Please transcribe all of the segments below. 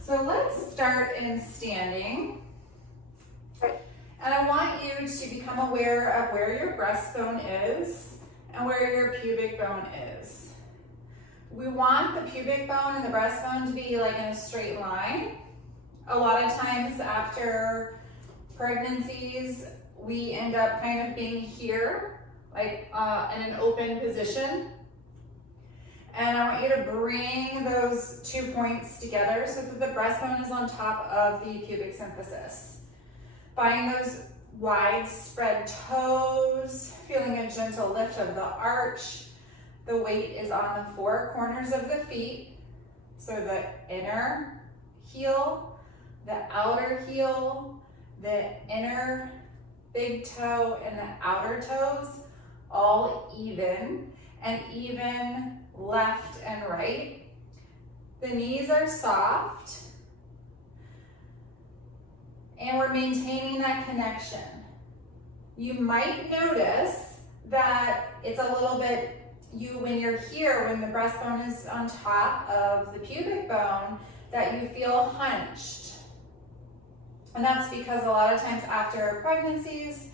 So let's start in standing. And I want you to become aware of where your breastbone is and where your pubic bone is. We want the pubic bone and the breastbone to be like in a straight line. A lot of times after pregnancies, we end up kind of being here, like in an open position. And I want you to bring those 2 points together so that the breastbone is on top of the pubic symphysis. Find those wide spread toes, feeling a gentle lift of the arch. The weight is on the four corners of the feet. So the inner heel, the outer heel, the inner big toe, and the outer toes, all even, and even left and right. The knees are soft, and we're maintaining that connection. You might notice that it's a little bit, when you're here, when the breastbone is on top of the pubic bone, that you feel hunched. And that's because a lot of times after pregnancies,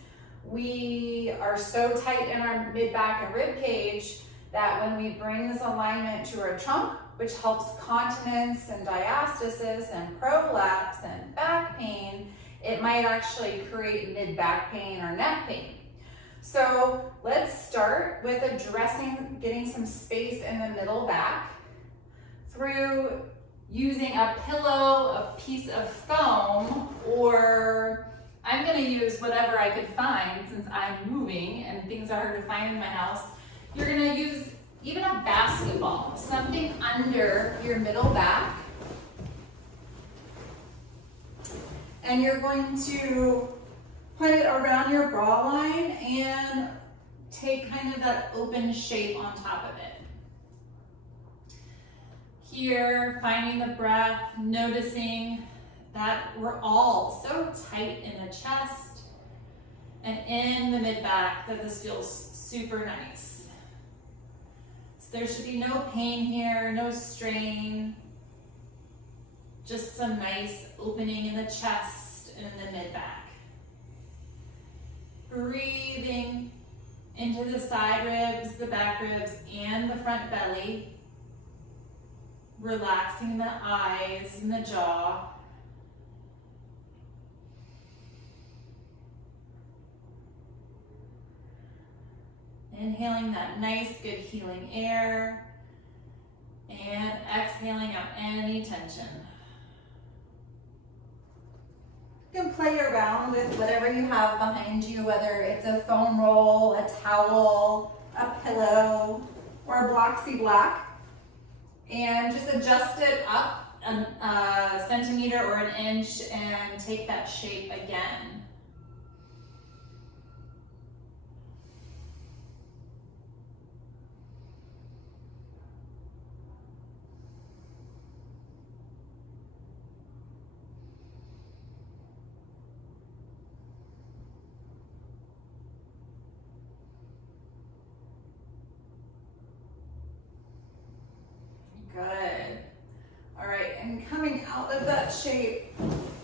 we are so tight in our mid-back and rib cage that when we bring this alignment to our trunk, which helps continence and diastasis and prolapse and back pain, it might actually create mid-back pain or neck pain. So let's start with addressing getting some space in the middle back through using a pillow, a piece of foam, or I'm gonna use whatever I could find since I'm moving and things are hard to find in my house. You're gonna use even a basketball, something under your middle back. And you're going to put it around your bra line and take kind of that open shape on top of it. Here, finding the breath, noticing that we're all so tight in the chest and in the mid-back that this feels super nice. So there should be no pain here, no strain, just some nice opening in the chest and in the mid-back. Breathing into the side ribs, the back ribs, and the front belly. Relaxing the eyes and the jaw. Inhaling that nice, good healing air. And exhaling out any tension. You can play around with whatever you have behind you, whether it's a foam roll, a towel, a pillow, or a Bloxy Black. And just adjust it up a centimeter or an inch and take that shape again. Good. All right, and coming out of that shape,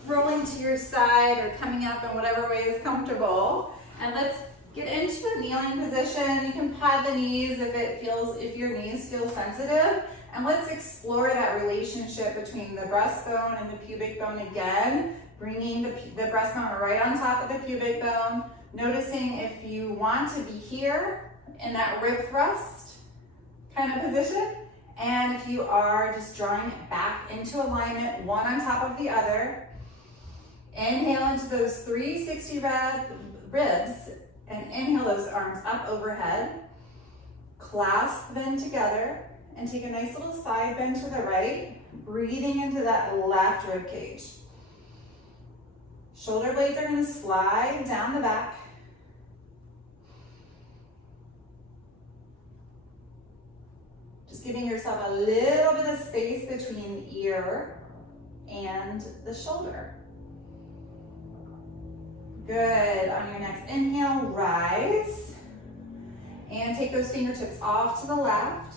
rolling to your side or coming up in whatever way is comfortable. And let's get into a kneeling position. You can pad the knees if your knees feel sensitive. And let's explore that relationship between the breastbone and the pubic bone again, bringing the breastbone right on top of the pubic bone, noticing if you want to be here in that rib thrust kind of position. And if you are, just drawing it back into alignment, one on top of the other. Inhale into those 360 ribs and inhale those arms up overhead. Clasp them together and take a nice little side bend to the right, breathing into that left rib cage. Shoulder blades are going to slide down the back. Giving yourself a little bit of space between the ear and the shoulder. Good. On your next inhale, rise. And take those fingertips off to the left.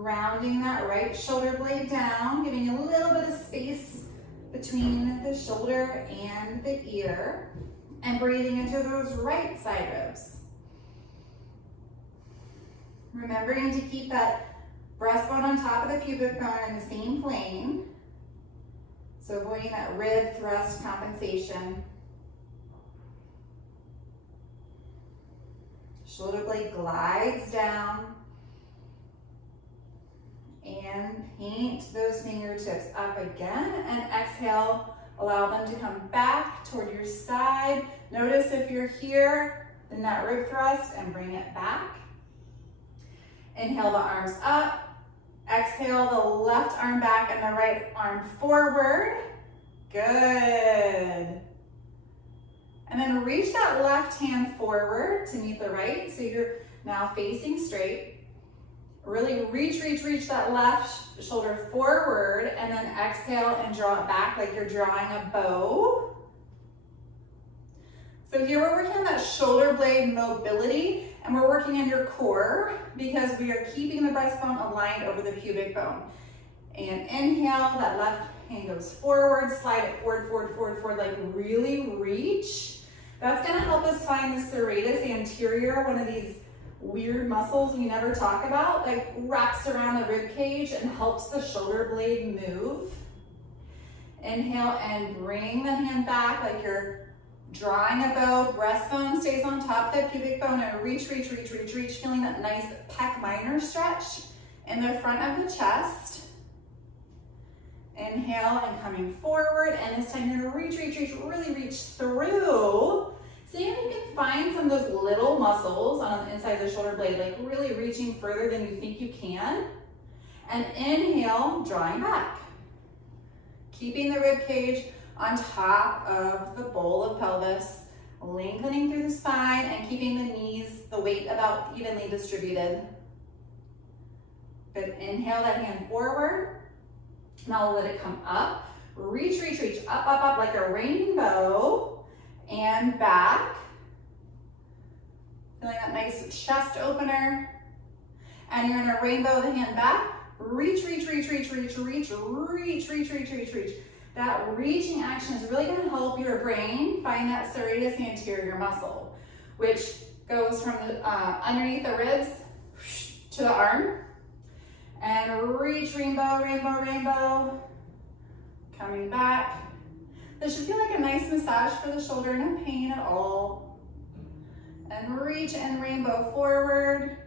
Grounding that right shoulder blade down, giving a little bit of space between the shoulder and the ear, and breathing into those right side ribs. Remembering to keep that breastbone on top of the pubic bone in the same plane. So avoiding that rib thrust compensation. Shoulder blade glides down. And paint those fingertips up again. And exhale, allow them to come back toward your side. Notice if you're here in that rib thrust and bring it back. Inhale the arms up. Exhale the left arm back and the right arm forward. Good. And then reach that left hand forward to meet the right. So you're now facing straight. Really reach that left shoulder forward and then exhale and draw it back like you're drawing a bow. So here we're working on that shoulder blade mobility and we're working on your core because we are keeping the breastbone aligned over the pubic bone. And inhale, that left hand goes forward, slide it forward, like really reach. That's gonna help us find the serratus anterior, one of these weird muscles we never talk about, like wraps around the rib cage and helps the shoulder blade move. Inhale and bring the hand back like you're drawing a bow. Breastbone stays on top of the pubic bone and reach, feeling that nice pec minor stretch in the front of the chest. Inhale and coming forward, and this time you're gonna reach, really reach through. See if you can find some of those little muscles on the inside of the shoulder blade, like really reaching further than you think you can. And inhale, drawing back. Keeping the rib cage on top of the bowl of pelvis, lengthening through the spine and keeping the knees, the weight about evenly distributed. Good, inhale that hand forward. Now let it come up. Reach, up like a rainbow. And back. Feeling that nice chest opener. And you're gonna rainbow the hand back. Reach. That reaching action is really gonna help your brain find that serratus anterior muscle, which goes from the, underneath the ribs to the arm. And reach, rainbow. Coming back. This should feel like a nice massage for the shoulder, no pain at all. And reach and rainbow forward.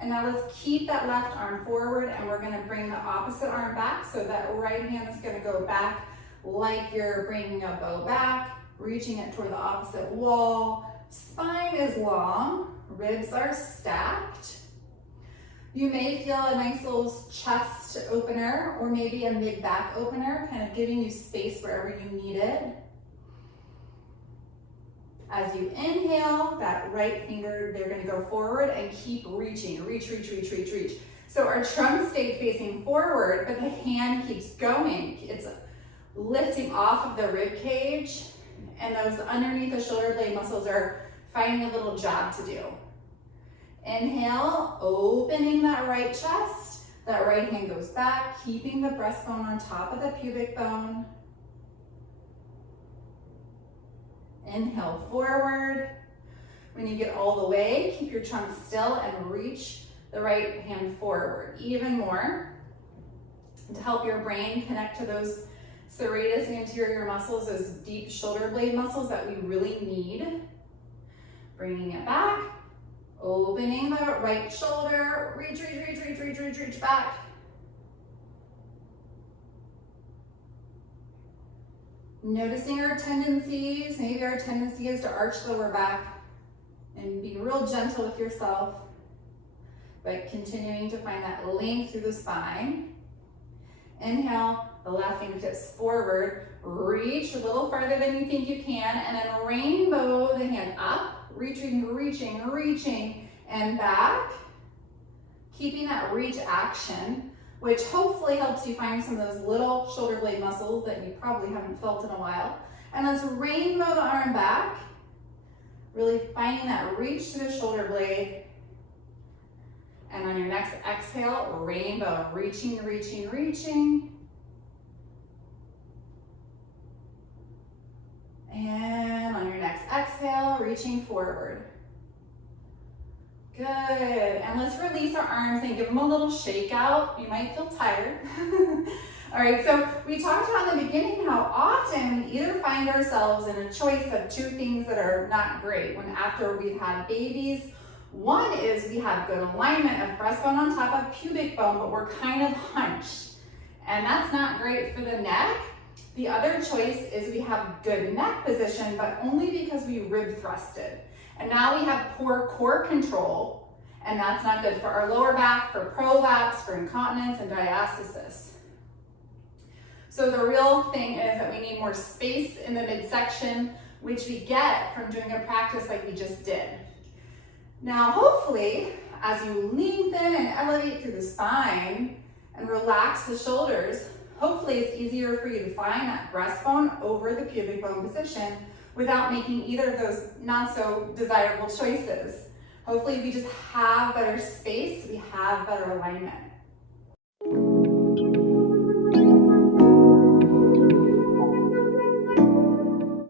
And now let's keep that left arm forward and we're gonna bring the opposite arm back. So that right hand is gonna go back like you're bringing a bow back, reaching it toward the opposite wall. Spine is long, ribs are stacked. You may feel a nice little chest opener or maybe a mid-back opener, kind of giving you space wherever you need it. As you inhale, that right finger, they're gonna go forward and keep reaching, reach. So our trunk stayed facing forward, but the hand keeps going. It's lifting off of the rib cage and those underneath the shoulder blade muscles are finding a little job to do. Inhale, opening that right chest. That right hand goes back, keeping the breastbone on top of the pubic bone. Inhale forward. When you get all the way, keep your trunk still and reach the right hand forward even more to help your brain connect to those serratus anterior muscles, those deep shoulder blade muscles that we really need. Bringing it back, opening the right shoulder, reach back. Noticing our tendencies, maybe our tendency is to arch the lower back and be real gentle with yourself, but continuing to find that length through the spine. Inhale, the left fingertips forward, reach a little farther than you think you can, and then rainbow the hand up, reaching, and back. Keeping that reach action, which hopefully helps you find some of those little shoulder blade muscles that you probably haven't felt in a while. And let's rainbow the arm back, really finding that reach to the shoulder blade. And on your next exhale, rainbow, reaching, reaching, reaching. And on your next exhale, reaching forward. Good, and let's release our arms and give them a little shake out. You might feel tired. All right, so we talked about in the beginning how often we either find ourselves in a choice of two things that are not great when after we've had babies. One is we have good alignment of breastbone on top of pubic bone, but we're kind of hunched. And that's not great for the neck. The other choice is we have good neck position, but only because we rib thrusted. And now we have poor core control, and that's not good for our lower back, for prolapse, for incontinence, and diastasis. So the real thing is that we need more space in the midsection, which we get from doing a practice like we just did. Now, hopefully, as you lengthen and elevate through the spine and relax the shoulders, hopefully it's easier for you to find that breastbone over the pubic bone position without making either of those not so desirable choices. Hopefully we just have better space, we have better alignment.